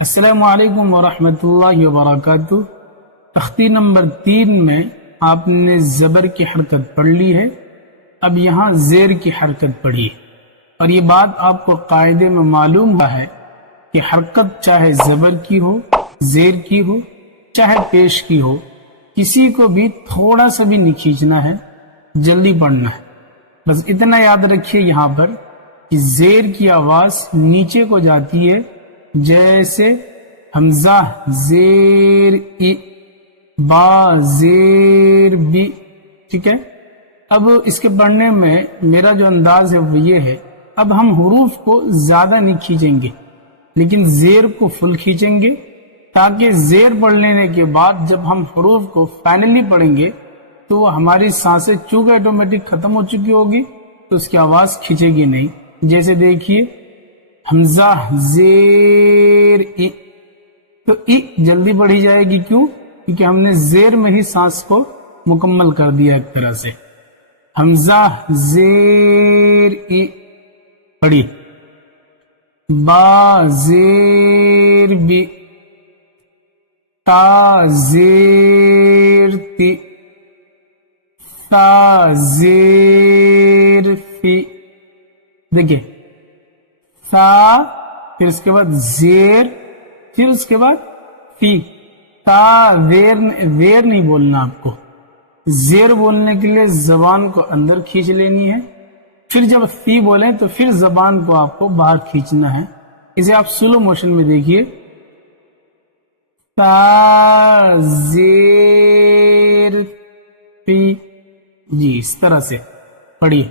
السلام علیکم ورحمۃ اللہ وبرکاتہ۔ تختی نمبر 3 میں آپ نے زبر کی حرکت پڑھ لی ہے، اب یہاں زیر کی حرکت پڑھی ہے، اور یہ بات آپ کو قاعدے میں معلوم ہوا ہے کہ حرکت چاہے زبر کی ہو، زیر کی ہو، چاہے پیش کی ہو، کسی کو بھی تھوڑا سا بھی نہیں کھینچنا ہے، جلدی پڑھنا ہے۔ بس اتنا یاد رکھیے یہاں پر کہ زیر کی آواز نیچے کو جاتی ہے، جیسے حمزہ زیر ای، با زیر بی، ٹھیک ہے۔ اب اس کے پڑھنے میں میرا جو انداز ہے وہ یہ ہے، اب ہم حروف کو زیادہ نہیں کھینچیں گے لیکن زیر کو فل کھینچیں گے، تاکہ زیر پڑھ لینے کے بعد جب ہم حروف کو فائنلی پڑھیں گے تو ہماری سانسیں چونکہ آٹومیٹک ختم ہو چکی ہوگی تو اس کی آواز کھینچے گی نہیں۔ جیسے دیکھیے حمزہ زیر ای، تو ای جلدی پڑھی جائے گی، کیوں؟ کیونکہ ہم نے زیر میں ہی سانس کو مکمل کر دیا ایک طرح سے۔ حمزہ زیر ای پڑھی، با زیر بی، تا زیر تی، تا زیر فی، دیکھیں تا، پھر اس کے بعد زیر، پھر اس کے بعد فی، تا ویر نہیں بولنا آپ کو، زیر بولنے کے لیے زبان کو اندر کھینچ لینی ہے، پھر جب فی بولیں تو پھر زبان کو آپ کو باہر کھینچنا ہے۔ اسے آپ سلو موشن میں دیکھیے، تا زیر فی، جی اس طرح سے پڑھیے،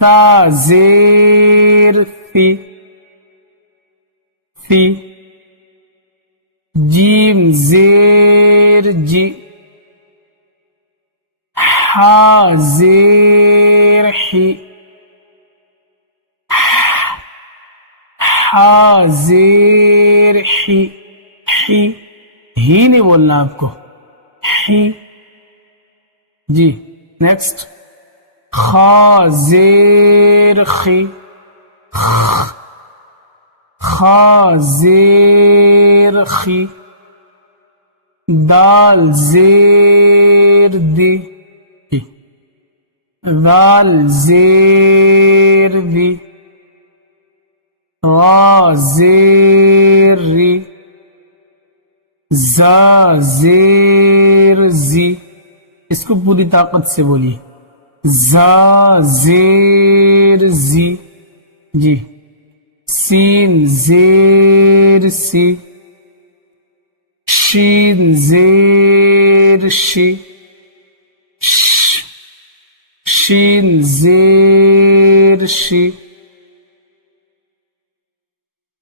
تا زیر فی، فی، جیم زیر جی، ہا زیر حی، ہا زیر حی، حی، ہی نہیں بولنا آپ کو، حی، جی نیکسٹ، خا زیر خی، خا زیر خی، دال زیر دی، دال زیر دی، را زیر ری، زا زیر زی، اس کو پوری طاقت سے بولیے، زا زیر زی، جی سین زیر سی، شین زیر شی، شین زیر شی،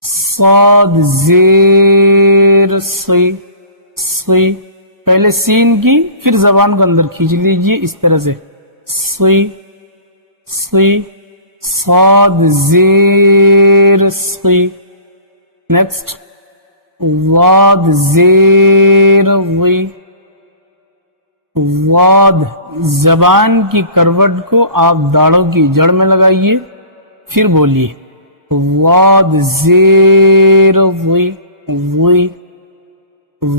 صاد زیر سی، سی، پہلے سین کی پھر زبان کو اندر کھینچ لیجئے اس طرح سے، سی، سی، صاد زیر سی، نیکسٹ واد زیر وی، واد، زبان کی کروٹ کو آپ داڑھوں کی جڑ میں لگائیے، پھر بولیے واد زیر وی، وی،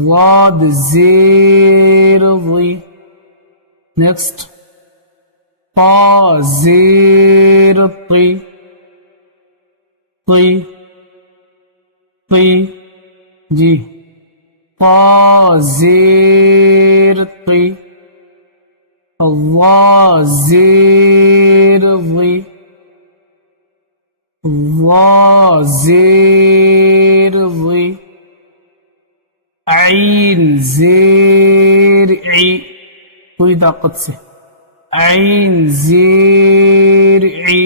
واد زیر وی، نیکسٹ تا زیر تی، تی، تی، جی تا زیر تی، وا زیر وی، وا زیر وی، عین زیر عی، پوری طاقت سے، عین زیر عی،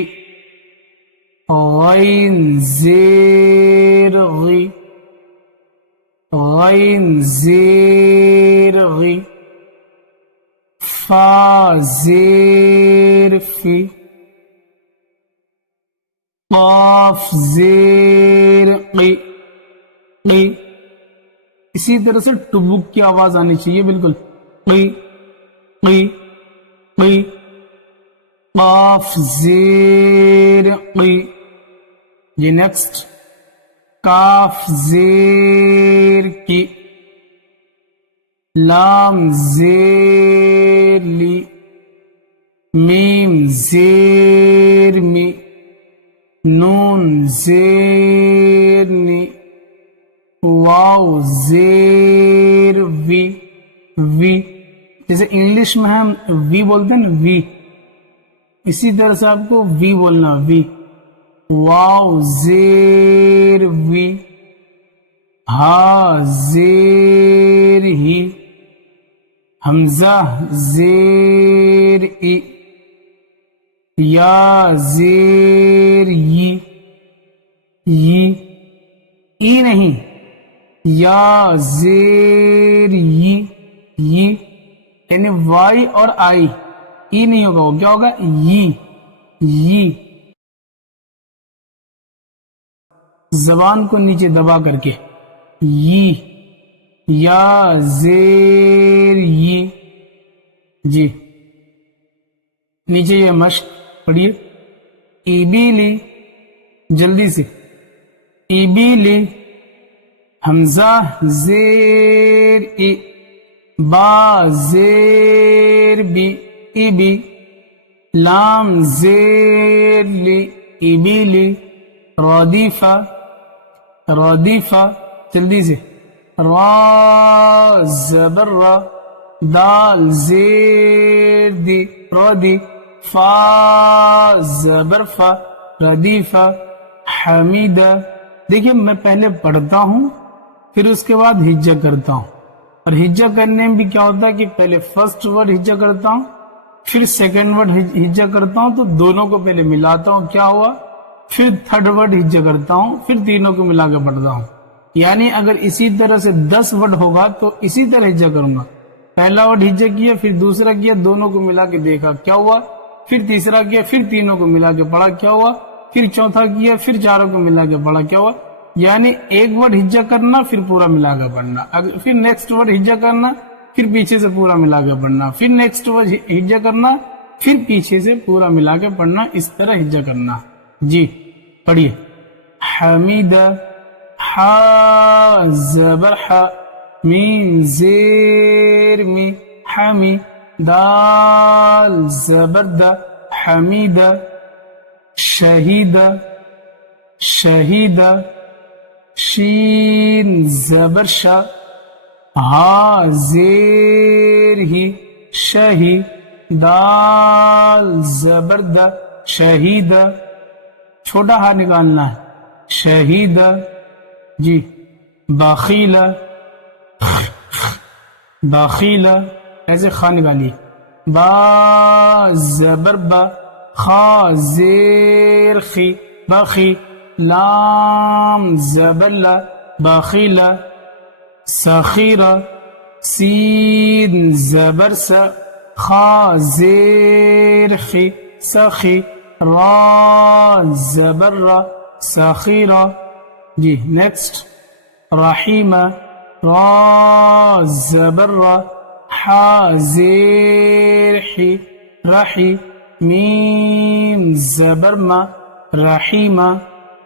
غین زیر غی، غین زیر غی، فا زیر فی، قاف زیر قی، قی، اسی طرح سے ٹبک کی آواز آنی چاہیے بالکل، قی، قی، قی، قاف زیر قی، یہ نیکسٹ کاف زیر کی، لام زیر لی، میم زیر می، نون زیر نی، واو زیر وی، وی جیسے انگلش میں ہم وی بولتے ہیں نا، وی، اسی طرح سے آپ کو وی بولنا، وی، واو زیر وی، ہا زیر ہی، حمزہ زیر ای، یا زیر ی، ای نہیں، یا زیر ی، یعنی وائی اور آئی، ای نہیں ہوگا، وہ کیا ہوگا، ی، زبان کو نیچے دبا کر کے، یا زیر ی، جی نیچے یہ مشق پڑھیے، ایبیلی، جلدی سے، ایبیلی، حمزہ زیر ای، با زیر بی، ای بی، لام زیر لی، ای بی لی، ردیفہ، ردیفہ، جلدی سے، را زبر را، دال زیر دی، ردی، فا زبر فا، ردیفہ، حمیدہ۔ دیکھیے میں پہلے پڑھتا ہوں پھر اس کے بعد ہجہ کرتا ہوں، اور ہجہ کرنے میں بھی کیا ہوتا ہے کہ پہلے فرسٹ ورڈ ہجہ کرتا ہوں پھر سیکنڈ ورڈ ہجہ کرتا ہوں، تو دونوں کو پہلے ملاتا ہوں، کیا ہوا، پھر تھرڈ ورڈ ہجہ کرتا ہوں، پھر تینوں کو ملا کے پڑھتا ہوں۔ یعنی اگر اسی طرح سے 10 ورڈ ہوگا تو اسی طرح ہجہ کروں گا، پہلا ورڈ ہجہ کیا، پھر دوسرا کیا، دونوں کو ملا کے دیکھا کیا ہوا، پھر تیسرا کیا، پھر تینوں کو ملا کے پڑھا کیا ہوا، پھر چوتھا کیا، پھر چاروں کو ملا کے پڑھا کیا ہوا۔ یعنی ایک ورڈ ہجہ کرنا پھر پورا ملا کے پڑھنا، پھر نیکسٹ ورڈ ہجہ کرنا پھر پیچھے سے پورا ملا کے پڑھنا، پھر نیکسٹ ورڈ ہجہ کرنا پھر پیچھے سے پورا ملا کے پڑھنا، اس طرح ہجہ کرنا۔ جی پڑھیے، حمیدہ، حا زبر حا، میم زیر می، حمی، دال زبر دا، حمیدہ، شہیدہ، شہیدہ، شین زبر شا، ہا زیر ہی، شہی، دال زبر دا، شہیدہ، چھوٹا ہا نکالنا ہے، شہیدہ۔ جی باخیلہ، باخیلہ، ایسے خا نکالیے، با زبر با، خا زیر خی، باخی، لام زبر لا، باخیلہ، سخیرہ، سین زبر سا، خا زیر خی، سخی، را زبر را، سخیرہ۔ جی نیکسٹ، رحیمہ، را زبر را، حا زیر حی، رحی، میم زبر ما، رحیمہ،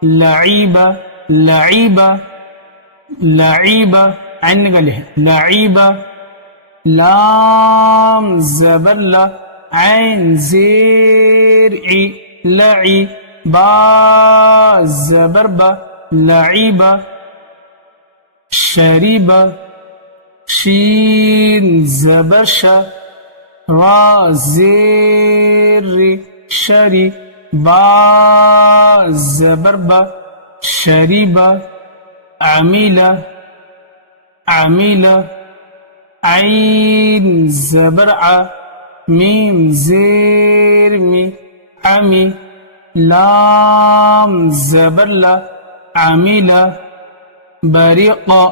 لعیبہ، لعیبہ، لعیبہ، عین نکالے، لعیبہ، لام زبر لا، عین زیر عی، لعی، با زبر با، لعیبہ، شریبہ، شین زبر شا، را زیر ری، شری، با زبر با، شریبہ، عمیلہ، عمیلہ، عین زبر ع، میم زیر می، عمی، لام زبر لا، عمیلہ، بریقہ،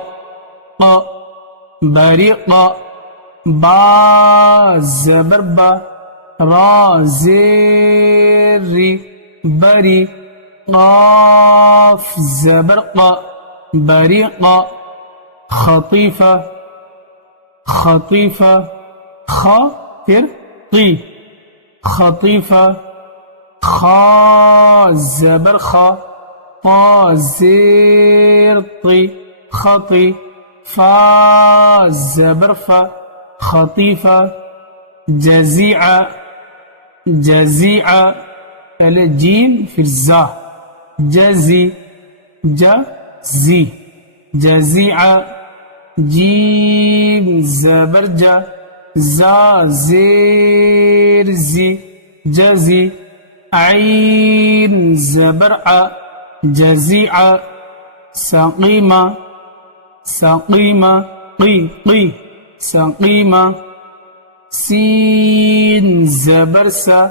بریقہ، با زبر با، را زیر ری، بری، قاف زبر قا، بریقہ، خطیفہ، خطیفہ، خا پھر قی، خطیفہ، خا زبر خا، طا زیر طی خطی فا زبر فا خطیفہ جزیع جزیع پہلے جیم پھر زا جزی جزی جزیع جیم زبر جا زا زیر زی جزی عین زبر ع جزیع سقیمہ سقیمہ قی قی سقیمہ سین زبر سا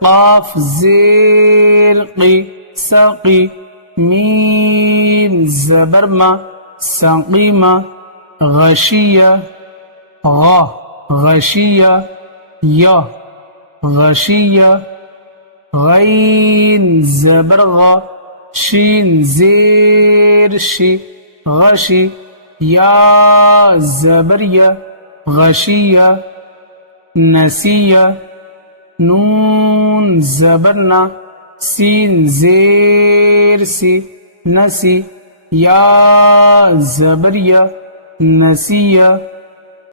قاف زیر قی سقی میم زبر ما سقیمہ غشیہ غا غشیہ یا غشیہ غین زبر غا شین زیر شی غشی یا زبر یا غشیہ نسیہ نون زبرنا سین زیر سی نسی یا زبر یا نسیہ